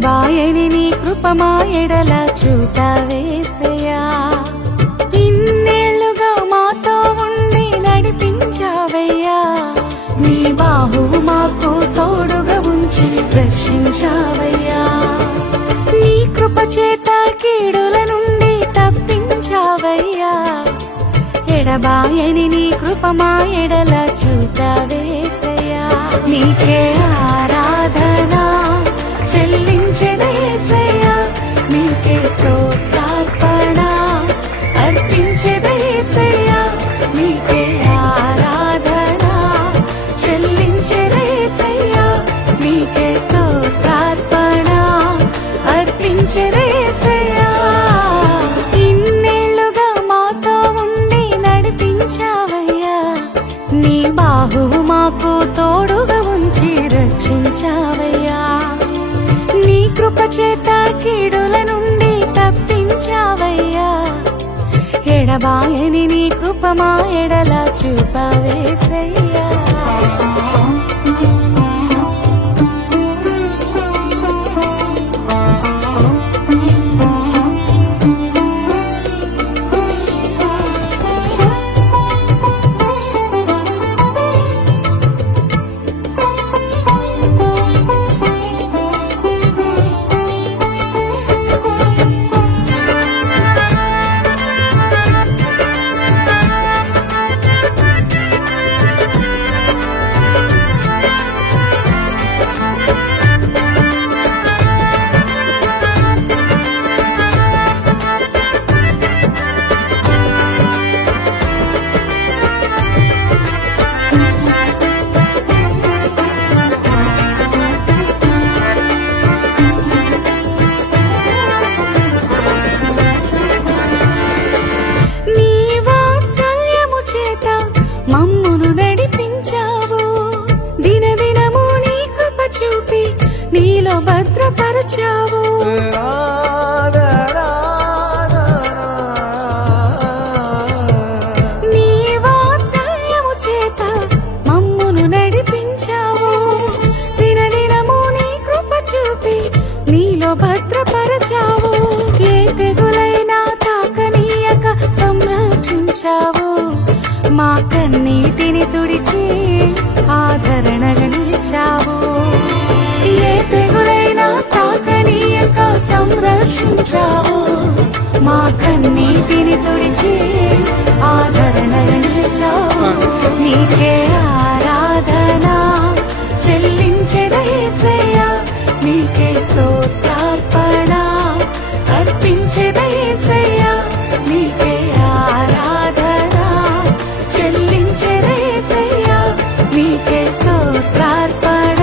ఎడబాయని నీ కృప మా ఎడల చూపవేసయ్యా. ఇన్నేళ్లుగా మాతో ఉండి నడిపించావయ్యా. నీ బాహువు మాకు తోడుగా ఉంచి రక్షించావయ్యా. నీ కృప చేత కీడుల నుండి తప్పించావయ్యా. ఎడబాయని నీ కృప మా ఎడల చూపవేసయ్యా. నీకే ఆరాధన చెల్లించెదయేసయ్యా. నీకే స్తోత్రార్పణ అర్పించెదయేసయ్యా. నీకే ఆరాధన చెల్లించెదయేసయ్యా. నీకే స్తోత్రార్పణ అర్పించెదయేసయ్యా. ఇన్నేళ్లుగా మాతో ఉండి నడిపించావయ్యా. నీ బాహువు మాకు తోడుగా ఉంచి రక్షించావయ్యా. నీ కృప చేత కీడుల నుండి తప్పించావయ్యా. ఎడబాయని నీ కృప మా ఎడల చూపవేసయ్యా. మమ్మును నడిపించావు. దినదినము నీ కృప చూపి నీలో భద్రపరచావు. నీ వాత్సల్యము చేత మమ్మును నడిపించావు. దినదినము నీ కృప చూపి నీలో భద్రపరచావు. ఏ తెగులైనా తాకనీయక సంరక్షించావు. మా కన్నీటిని తుడిచి ఆదరణగా నిలిచావు. ఏ తెగులైనా తాకనీయక సంరక్షించావు. మా కన్నీటిని తుడిచి ఆదరణగా నిలిచావు. నీకే ఆరాధన చెల్లించెదయేసయ్యా. నీకే స్తోత్రార్పణ అర్పించెదయేసయ్యా. నీకే ఆరాధన చెల్లించెదయేసయ్యా. నీకే స్తోత్రార్పణ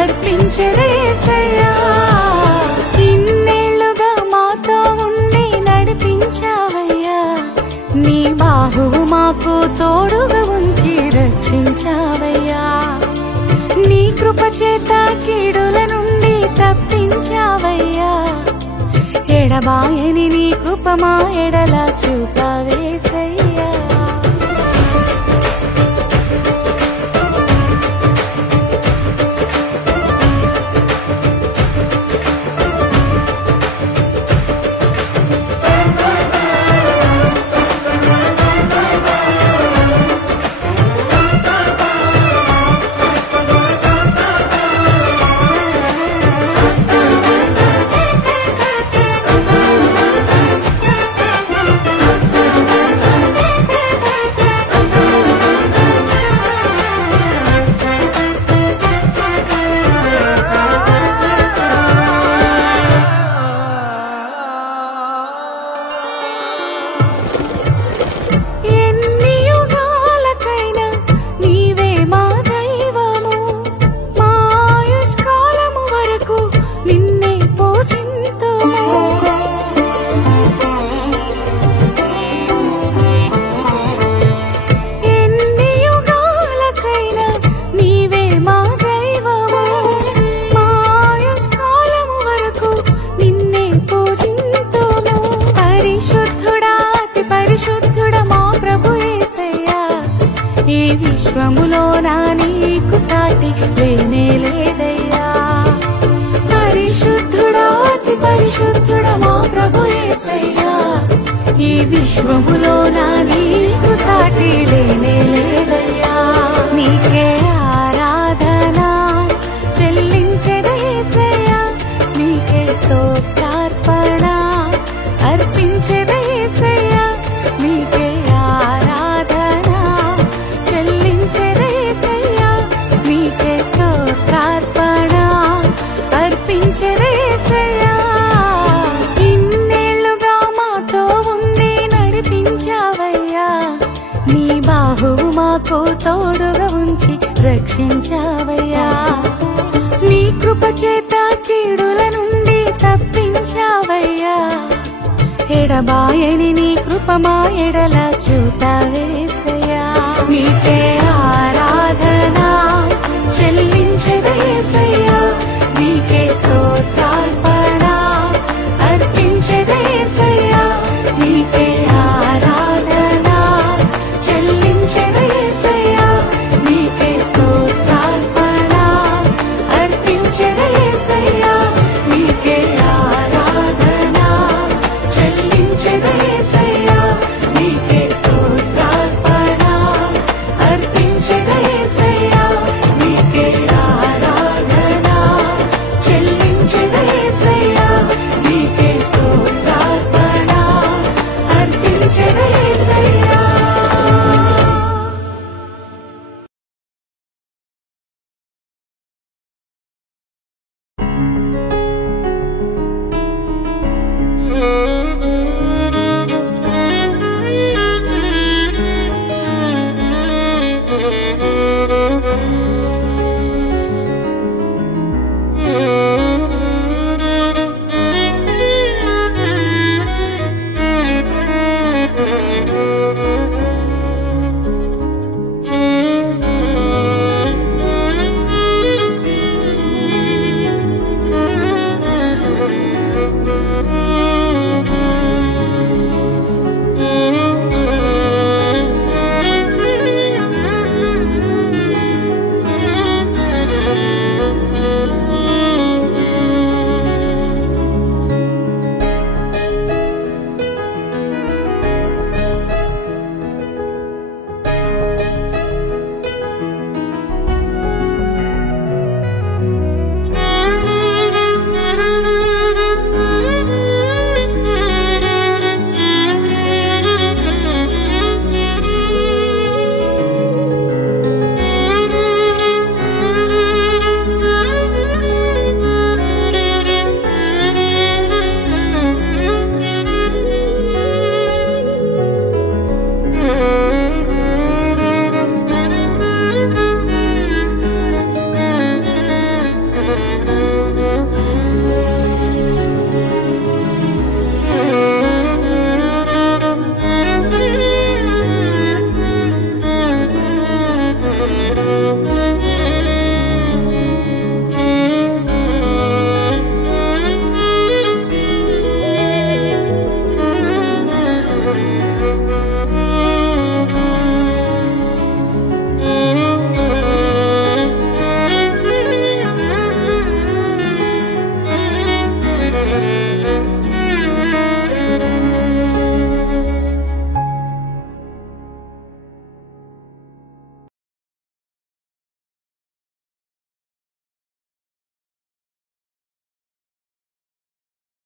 అర్పించెదయేసయ్యా. ఇన్నేళ్లుగా మాతో ఉండి నడిపించావయ్యా. నీ బాహువు మాకు తోడుగా ఉంచి రక్షించావయ్యా. నీ కృప చేత కీడుల నుండి తప్పించావయ్యా. ఎడబాయని నీ కృప మా ఎడల చూపవేసయ్యా. విశ్వములో నా నీకు సాటి లేనే లేదయ్యా. పరిశుద్ధుడా అతి పరిశుద్ధుడ మా ప్రభు యేసయ్యా ఈ విశ్వములో నా నీకు సాటి లేనే లేదయ్యా నీకే ఆరాధన చెల్లించెద యేసయ్యా నీకే స్తోత్రార్పణ అర్పించెద యేసయ్యా నీకే ఆరాధన చెల్లించెద యేసయ్యా నీకే స్తోత్రార్పణ అర్పించెద యేసయ్యా ఇన్నేళ్లుగా మాతో ఉండి నడిపించావయ్యా నీ బాహువు మాకు తోడుగా ఉంచి రక్షించావయ్యా నీ కృప చేత కీడుల నుండి తప్పించావయ్యా ఎడబాయని నీ కృప మా ఎడల చూపావేసయ్యా నీకే